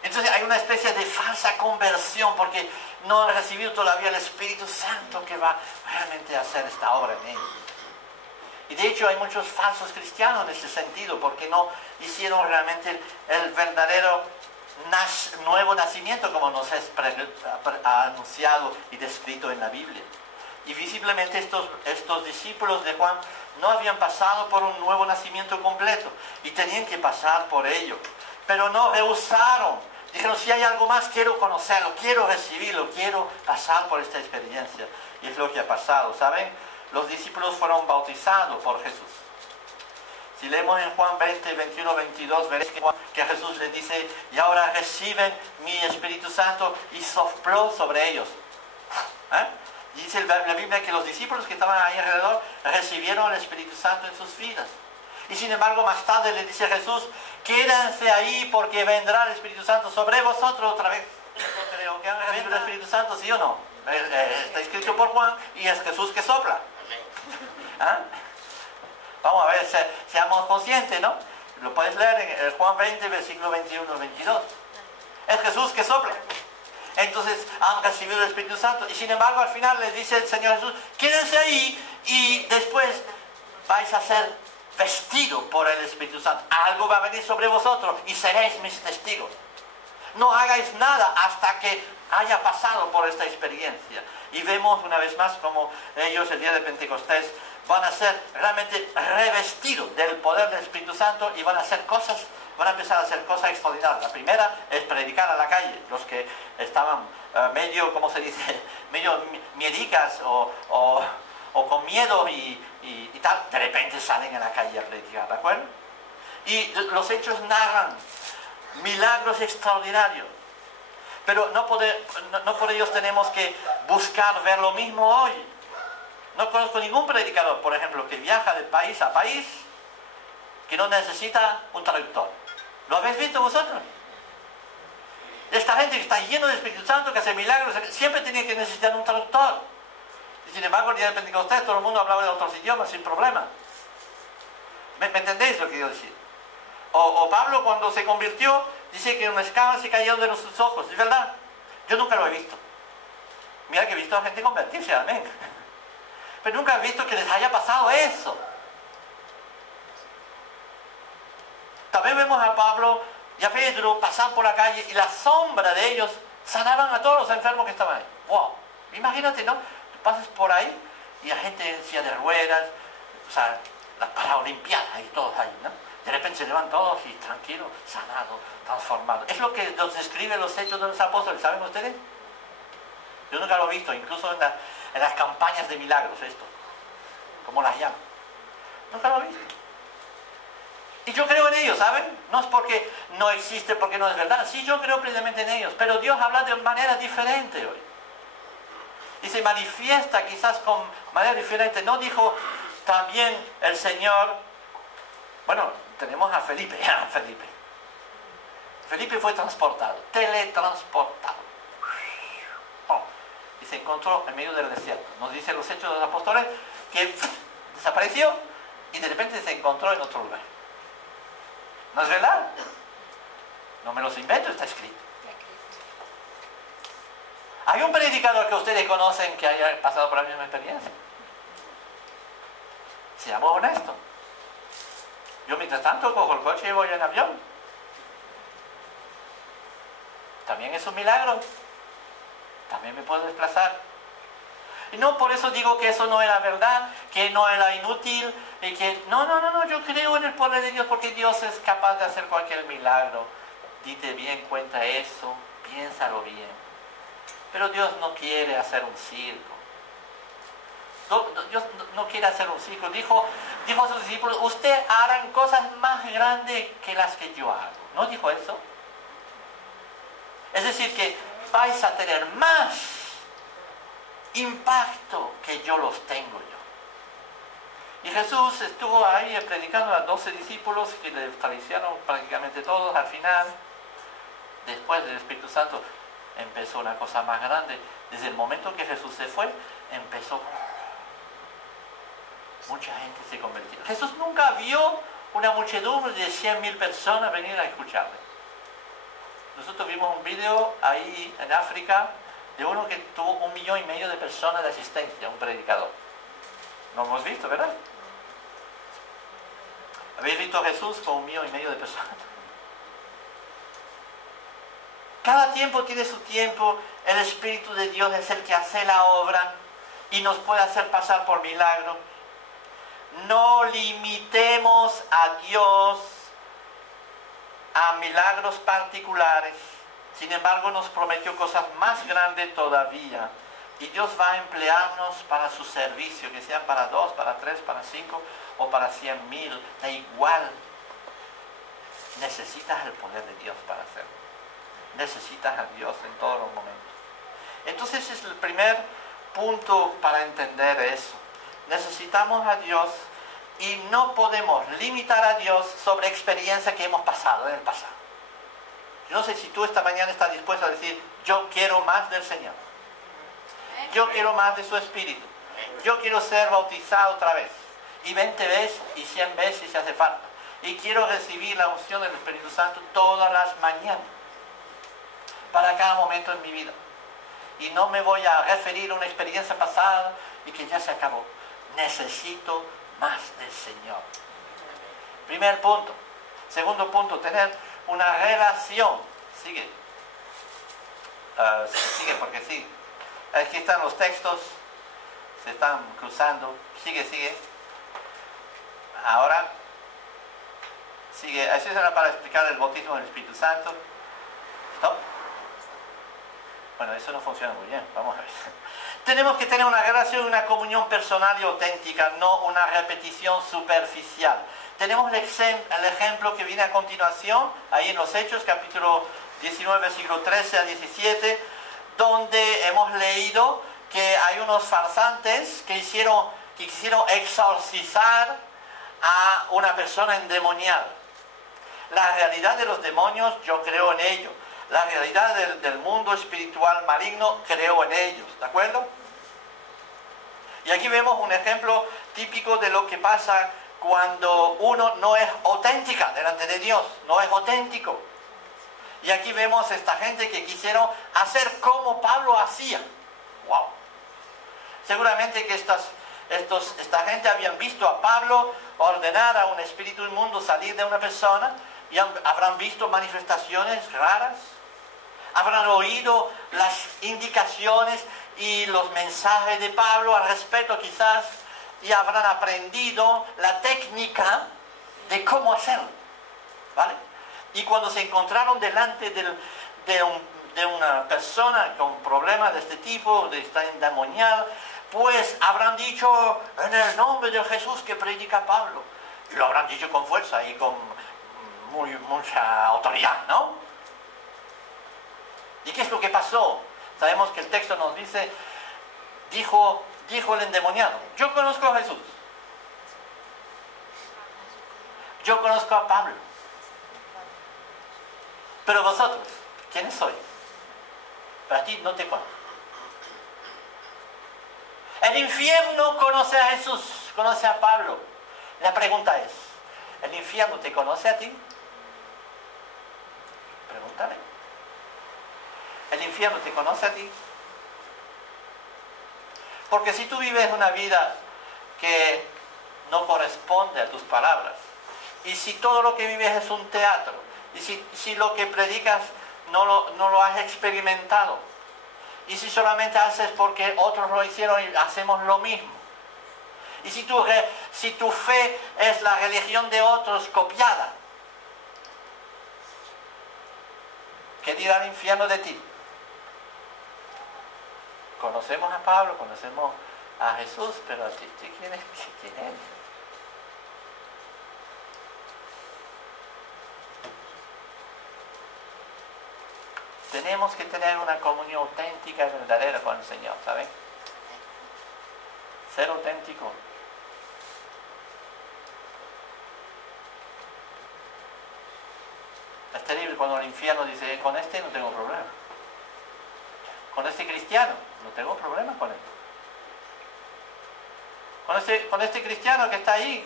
Entonces hay una especie de falsa conversión porque no han recibido todavía el Espíritu Santo que va realmente a hacer esta obra en ellos. Y de hecho hay muchos falsos cristianos en ese sentido porque no hicieron realmente el verdadero nuevo nacimiento como nos es anunciado y descrito en la Biblia. Y visiblemente estos discípulos de Juan no habían pasado por un nuevo nacimiento completo y tenían que pasar por ello. Pero no rehusaron. Dijeron, si hay algo más, quiero conocerlo, quiero recibirlo, quiero pasar por esta experiencia. Y es lo que ha pasado, ¿saben? Los discípulos fueron bautizados por Jesús. Si leemos en Juan 20, 21, 22, veréis que Jesús les dice, y ahora reciben mi Espíritu Santo, y sopló sobre ellos. Dice la Biblia que los discípulos que estaban ahí alrededor recibieron el Espíritu Santo en sus vidas. Y sin embargo, más tarde le dice Jesús, quédense ahí porque vendrá el Espíritu Santo sobre vosotros otra vez. Yo creo que han recibido el Espíritu Santo, ¿sí o no? Está escrito por Juan y es Jesús que sopla. Vamos a ver, seamos conscientes, ¿no? Lo puedes leer en Juan 20, versículo 21 22. Es Jesús que sopla. Entonces han recibido el Espíritu Santo y sin embargo al final les dice el Señor Jesús, quédense ahí y después vais a ser vestido por el Espíritu Santo. Algo va a venir sobre vosotros y seréis mis testigos. No hagáis nada hasta que haya pasado por esta experiencia. Y vemos una vez más como ellos el día de Pentecostés van a ser realmente revestidos del poder del Espíritu Santo y van a empezar a hacer cosas extraordinarias. La primera es predicar a la calle. Los que estaban medio, ¿cómo se dice? Medio miedicas o con miedo y tal, de repente salen a la calle a predicar, ¿de acuerdo? Y los hechos narran milagros extraordinarios. Pero no por ellos tenemos que buscar ver lo mismo hoy. No conozco ningún predicador, por ejemplo, que viaja de país a país, que no necesita un traductor. ¿Lo habéis visto vosotros? Esta gente que está lleno del Espíritu Santo, que hace milagros, siempre tiene que necesitar un traductor. Y sin embargo, el día de Pentecostés todo el mundo hablaba de otros idiomas sin problema. ¿Me entendéis lo que quiero decir? O Pablo, cuando se convirtió, dice que una escama se cayó de sus ojos. ¿Es verdad? Yo nunca lo he visto. Mira que he visto a gente convertirse, amén. Pero nunca he visto que les haya pasado eso. También vemos a Pablo y a Pedro pasar por la calle y la sombra de ellos sanaban a todos los enfermos que estaban ahí. ¡Wow! Imagínate, ¿no? Tú pasas por ahí y la gente en silla de ruedas, o sea, las paraolimpiadas y todos ahí, ¿no? De repente se levantan todos y tranquilos, sanados, transformados. Es lo que nos describen los hechos de los apóstoles, ¿saben ustedes? Yo nunca lo he visto, incluso en las campañas de milagros, esto, como las llaman. Nunca lo he visto. Y yo creo en ellos, ¿saben? No es porque no existe, porque no es verdad. Sí, yo creo plenamente en ellos, pero Dios habla de manera diferente hoy. Y se manifiesta quizás con manera diferente. No dijo también el Señor, bueno, tenemos a Felipe, Felipe fue transportado, teletransportado. Y se encontró en medio del desierto. Nos dice los Hechos de los Apóstoles que desapareció y de repente se encontró en otro lugar. ¿No es verdad? No me los invento, está escrito. ¿Hay un predicador que ustedes conocen que haya pasado por la misma experiencia? Seamos honestos. Yo mientras tanto cojo el coche y voy en avión. También es un milagro. También me puedo desplazar. Y no por eso digo que eso no era verdad, que no era inútil, y que no, yo creo en el poder de Dios porque Dios es capaz de hacer cualquier milagro. Dite bien cuenta eso, piénsalo bien. Pero Dios no quiere hacer un circo. Dios no quiere hacer un circo. Dijo a sus discípulos, ustedes harán cosas más grandes que las que yo hago. ¿No dijo eso? Es decir, que vais a tener más impacto que yo los tengo yo. Y Jesús estuvo ahí predicando a 12 discípulos que le fallecieron prácticamente todos al final. Después del Espíritu Santo empezó una cosa más grande. Desde el momento que Jesús se fue, empezó. Mucha gente se convirtió. Jesús nunca vio una muchedumbre de 100.000 personas venir a escucharle. Nosotros vimos un video ahí en África de uno que tuvo 1,5 millones de personas de asistencia, un predicador. Lo hemos visto, ¿verdad? ¿Habéis visto a Jesús con 1,5 millones de personas? Cada tiempo tiene su tiempo. El Espíritu de Dios es el que hace la obra y nos puede hacer pasar por milagro. No limitemos a Dios a milagros particulares. Sin embargo, nos prometió cosas más grandes todavía. Y Dios va a emplearnos para su servicio, que sean para 2, para 3, para 5 o para 100.000. Da igual. Necesitas el poder de Dios para hacerlo. Necesitas a Dios en todos los momentos. Entonces es el primer punto para entender eso. Necesitamos a Dios y no podemos limitar a Dios sobre experiencias que hemos pasado en el pasado. Yo no sé si tú esta mañana estás dispuesto a decir, yo quiero más del Señor. Yo quiero más de su Espíritu. Yo quiero ser bautizado otra vez. Y 20 veces y 100 veces si hace falta. Y quiero recibir la unción del Espíritu Santo todas las mañanas. Para cada momento en mi vida. Y no me voy a referir a una experiencia pasada y que ya se acabó. Necesito más del Señor. Primer punto. Segundo punto, tener una relación. Sigue. Sigue porque sí. Aquí están los textos. Se están cruzando. Sigue. Ahora. Sigue. Eso era para explicar el bautismo del Espíritu Santo. ¿Stop? Bueno, eso no funciona muy bien, vamos a ver. Tenemos que tener una relación, una comunión personal y auténtica, no una repetición superficial. Tenemos el ejemplo que viene a continuación, ahí en los Hechos, capítulo 19, versículo 13 a 17, donde hemos leído que hay unos farsantes que quisieron exorcizar a una persona endemoniada. La realidad de los demonios, yo creo en ello. La realidad del mundo espiritual maligno, creo en ellos. ¿De acuerdo? Y aquí vemos un ejemplo típico de lo que pasa cuando uno no es auténtica delante de Dios. No es auténtico. Y aquí vemos esta gente que quisieron hacer como Pablo hacía. ¡Wow! Seguramente que esta gente habían visto a Pablo ordenar a un espíritu inmundo salir de una persona y habrán visto manifestaciones raras. Habrán oído las indicaciones y los mensajes de Pablo al respecto quizás y habrán aprendido la técnica de cómo hacerlo. ¿Vale? Y cuando se encontraron delante de una persona con problemas de este tipo, de estar endemoniada, pues habrán dicho en el nombre de Jesús que predica Pablo. Y lo habrán dicho con fuerza y con mucha autoridad, ¿no? ¿Y qué es lo que pasó? Sabemos que el texto nos dice, dijo el endemoniado, yo conozco a Jesús. Yo conozco a Pablo. Pero vosotros, ¿quiénes sois? Para ti no te conozco. El infierno conoce a Jesús, conoce a Pablo. La pregunta es, ¿el infierno te conoce a ti? Pregúntame. ¿El infierno te conoce a ti? Porque si tú vives una vida que no corresponde a tus palabras, y si todo lo que vives es un teatro, y si lo que predicas no lo has experimentado, y si solamente haces porque otros lo hicieron y hacemos lo mismo, y si tu fe es la religión de otros copiada, ¿qué dirá el infierno de ti? Conocemos a Pablo, conocemos a Jesús, pero a ti, ¿quién es? Tenemos que tener una comunión auténtica y verdadera con el Señor, ¿saben? Ser auténtico. Es terrible cuando el infierno dice, con este no tengo problema. Con este cristiano, no tengo problema con él. Con este cristiano que está ahí,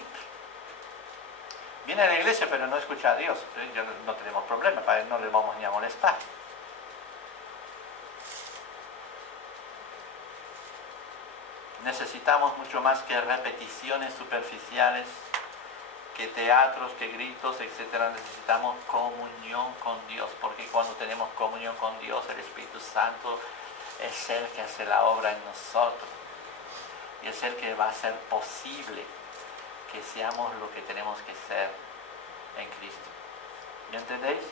viene a la iglesia pero no escucha a Dios. Ya no tenemos problema, para él no le vamos ni a molestar. Necesitamos mucho más que repeticiones superficiales, que teatros, que gritos, etc. Necesitamos comunión con Dios, porque cuando tenemos comunión con Dios, el Espíritu Santo es el que hace la obra en nosotros y es el que va a hacer posible que seamos lo que tenemos que ser en Cristo. ¿Me entendéis?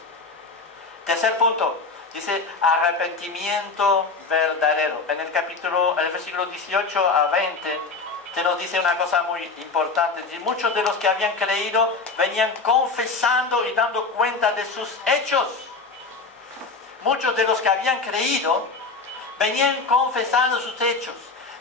Tercer punto, dice arrepentimiento verdadero. En el versículo 18 a 20 se nos dice una cosa muy importante. Dice, muchos de los que habían creído venían confesando y dando cuenta de sus hechos. Muchos de los que habían creído venían confesando sus hechos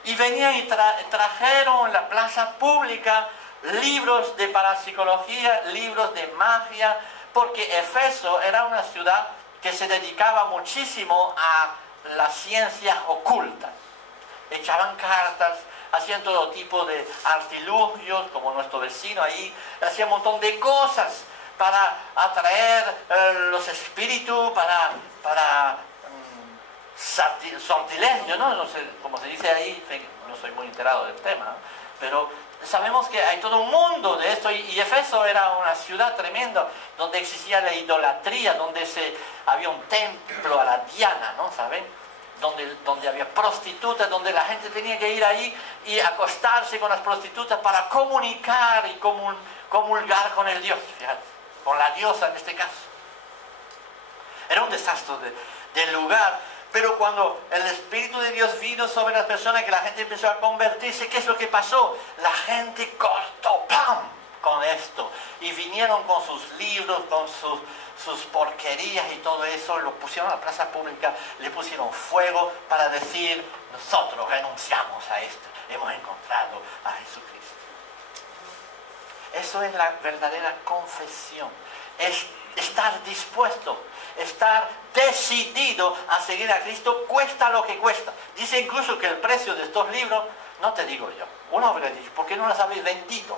y venían y trajeron en la plaza pública libros de parapsicología, libros de magia, porque Éfeso era una ciudad que se dedicaba muchísimo a las ciencias ocultas. Echaban cartas, hacían todo tipo de artilugios, como nuestro vecino ahí, hacían un montón de cosas para atraer los espíritus, para sortilegio, ¿no? No sé cómo se dice ahí, no soy muy enterado del tema, ¿no? Pero sabemos que hay todo un mundo de esto y Éfeso era una ciudad tremenda donde existía la idolatría, donde había un templo a la Diana, ¿no? ¿Saben? Donde había prostitutas, donde la gente tenía que ir ahí y acostarse con las prostitutas para comunicar y comulgar con el Dios, fíjate, con la diosa en este caso. Era un desastre del lugar, Pero cuando el Espíritu de Dios vino sobre las personas, que la gente empezó a convertirse, ¿qué es lo que pasó? La gente cortó, ¡pam!, con esto. Y vinieron con sus libros, con sus porquerías y todo eso, lo pusieron a la plaza pública, le pusieron fuego para decir, nosotros renunciamos a esto, hemos encontrado a Jesucristo. Eso es la verdadera confesión. Es estar dispuesto, estar decidido a seguir a Cristo, cuesta lo que cuesta. Dice incluso que el precio de estos libros, no te digo yo, uno habría dicho, ¿por qué no los habéis vendido?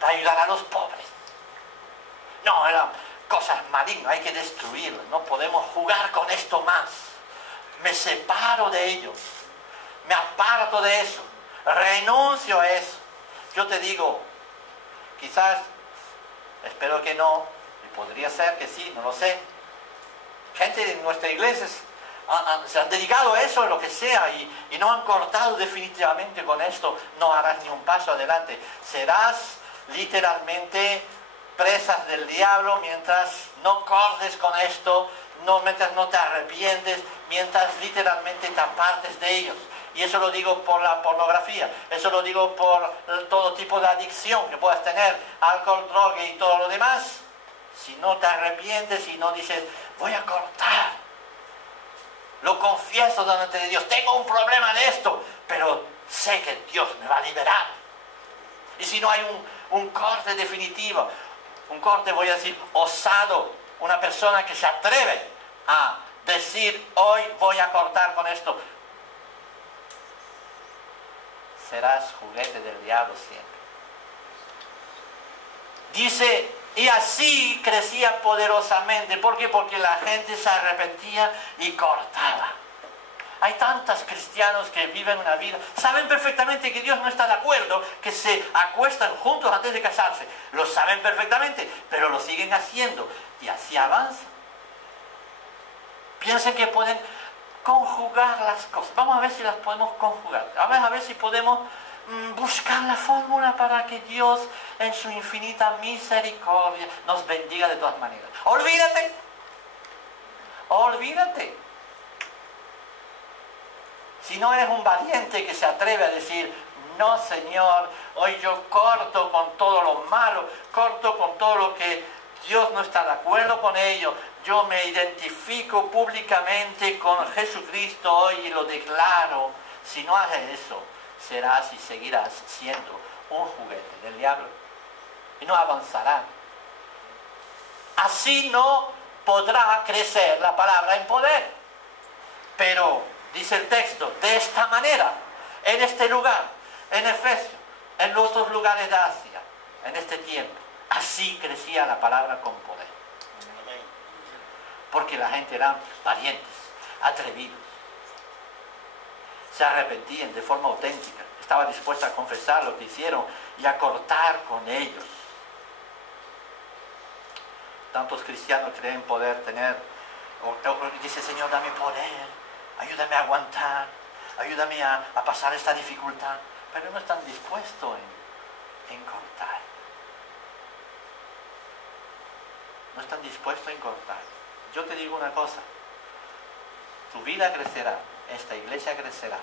Para ayudar a los pobres. No, eran cosas malignas, hay que destruirlas, no podemos jugar con esto más. Me separo de ellos, me aparto de eso, renuncio a eso. Yo te digo, quizás, espero que no, y podría ser que sí, no lo sé. Gente de nuestra iglesia se han dedicado a eso, lo que sea, y no han cortado definitivamente con esto. No harás ni un paso adelante. Serás literalmente presas del diablo mientras no cortes con esto, mientras no te arrepientes, mientras literalmente te apartes de ellos. Y eso lo digo por la pornografía, eso lo digo por todo tipo de adicción que puedas tener, alcohol, droga y todo lo demás. Si no te arrepientes y no dices, voy a cortar, lo confieso delante de Dios, tengo un problema de esto, pero sé que Dios me va a liberar. Y si no hay un corte definitivo, un corte, voy a decir, osado, una persona que se atreve a decir, hoy voy a cortar con esto, serás juguete del diablo siempre. Dice, y así crecía poderosamente. ¿Por qué? Porque la gente se arrepentía y cortaba. Hay tantos cristianos que viven una vida, saben perfectamente que Dios no está de acuerdo, que se acuestan juntos antes de casarse. Lo saben perfectamente, pero lo siguen haciendo. Y así avanzan. Piensan que pueden conjugar las cosas. Vamos a ver si las podemos conjugar. A ver si podemos buscar la fórmula para que Dios en su infinita misericordia nos bendiga de todas maneras. Olvídate. Olvídate. Si no eres un valiente que se atreve a decir, no Señor, hoy yo corto con todo lo malo, corto con todo lo que Dios no está de acuerdo con ello, yo me identifico públicamente con Jesucristo hoy y lo declaro. Si no haces eso, serás y seguirás siendo un juguete del diablo y no avanzará. Así no podrá crecer la palabra en poder. Pero, dice el texto, de esta manera, en este lugar, en Efesios, en los otros lugares de Asia, en este tiempo, así crecía la palabra con poder. Porque la gente eran valientes, atrevidos. Se arrepentían de forma auténtica. Estaba dispuesta a confesar lo que hicieron y a cortar con ellos. Tantos cristianos creen poder tener, o dice, Señor, dame poder, ayúdame a aguantar, ayúdame a pasar esta dificultad, pero no están dispuestos en cortar. No están dispuestos en cortar. Yo te digo una cosa, tu vida crecerá, esta iglesia crecerá,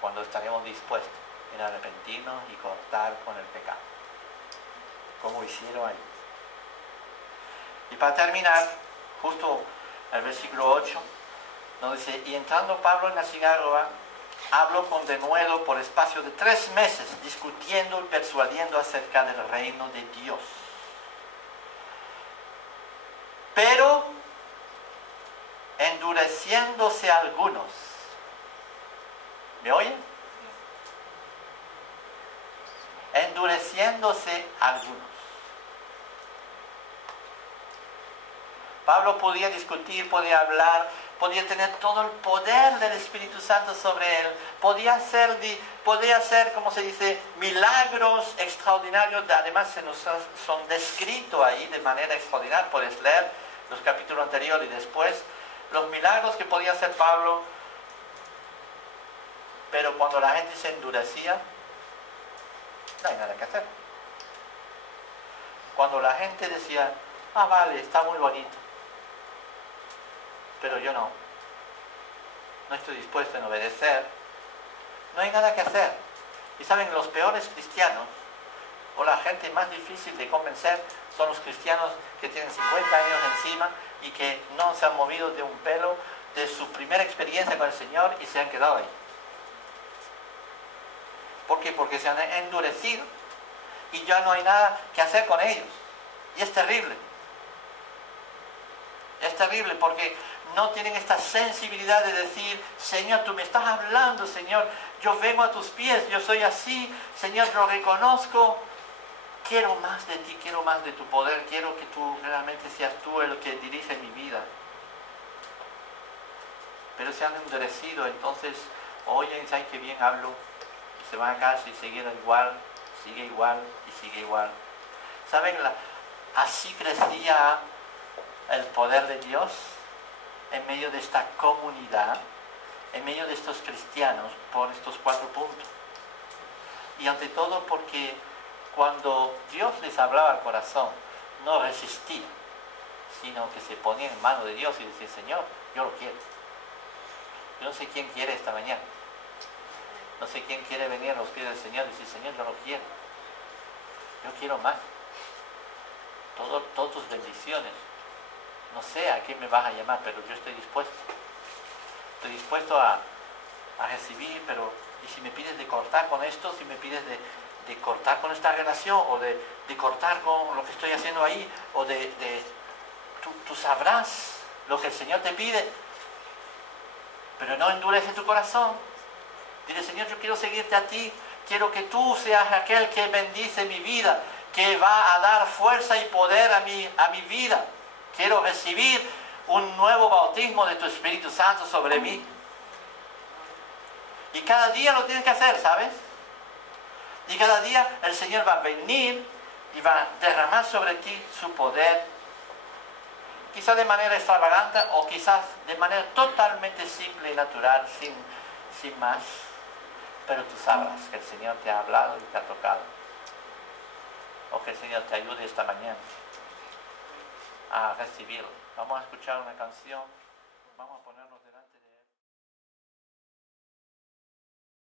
cuando estaremos dispuestos en arrepentirnos y cortar con el pecado, como hicieron ahí. Y para terminar, justo el versículo 8, nos dice, y entrando Pablo en la sinagoga, habló con denuedo por espacio de 3 meses, discutiendo y persuadiendo acerca del reino de Dios. Pero endureciéndose algunos. ¿Me oyen? Endureciéndose algunos. Pablo podía discutir, podía hablar, podía tener todo el poder del Espíritu Santo sobre él, podía hacer, como se dice, milagros extraordinarios, además son descritos ahí de manera extraordinaria. Puedes leer los capítulos anteriores y después los milagros que podía hacer Pablo, pero cuando la gente se endurecía, no hay nada que hacer. Cuando la gente decía, vale, está muy bonito, pero yo no. No estoy dispuesto a obedecer. No hay nada que hacer. Y saben, los peores cristianos, o la gente más difícil de convencer, son los cristianos que tienen 50 años encima y que no se han movido de un pelo de su primera experiencia con el Señor y se han quedado ahí. ¿Por qué? Porque se han endurecido y ya no hay nada que hacer con ellos. Y es terrible. Es terrible porque no tienen esta sensibilidad de decir, Señor, tú me estás hablando, Señor, yo vengo a tus pies, yo soy así, Señor, lo reconozco, quiero más de ti, quiero más de tu poder, quiero que tú realmente seas tú el que dirige mi vida. Pero se han endurecido, entonces oyen, ¿saben qué bien hablo? Y se van a casa y siguen igual, sigue igual y sigue igual. ¿Saben? Así crecía el poder de Dios en medio de esta comunidad, en medio de estos cristianos, por estos 4 puntos. Y ante todo porque cuando Dios les hablaba al corazón, no resistía, sino que se ponía en manos de Dios y decía, Señor, yo lo quiero. Yo no sé quién quiere esta mañana. No sé quién quiere venir a los pies del Señor y decir, Señor, yo lo quiero. Yo quiero más. Todas tus bendiciones. No sé a quién me vas a llamar, pero yo estoy dispuesto. Estoy dispuesto a recibir, pero y si me pides de cortar con esto, si me pides de cortar con esta relación, o de cortar con lo que estoy haciendo ahí, o tú sabrás lo que el Señor te pide, pero no endurece tu corazón. Dile, Señor, yo quiero seguirte a ti, quiero que tú seas aquel que bendice mi vida, que va a dar fuerza y poder a mi vida. Quiero recibir un nuevo bautismo de tu Espíritu Santo sobre mí. Y cada día lo tienes que hacer, ¿sabes? Y cada día el Señor va a venir y va a derramar sobre ti su poder. Quizás de manera extravagante o quizás de manera totalmente simple y natural, sin más. Pero tú sabrás que el Señor te ha hablado y te ha tocado. O que el Señor te ayude esta mañana a recibirlo. Vamos a escuchar una canción. Vamos a ponernos delante de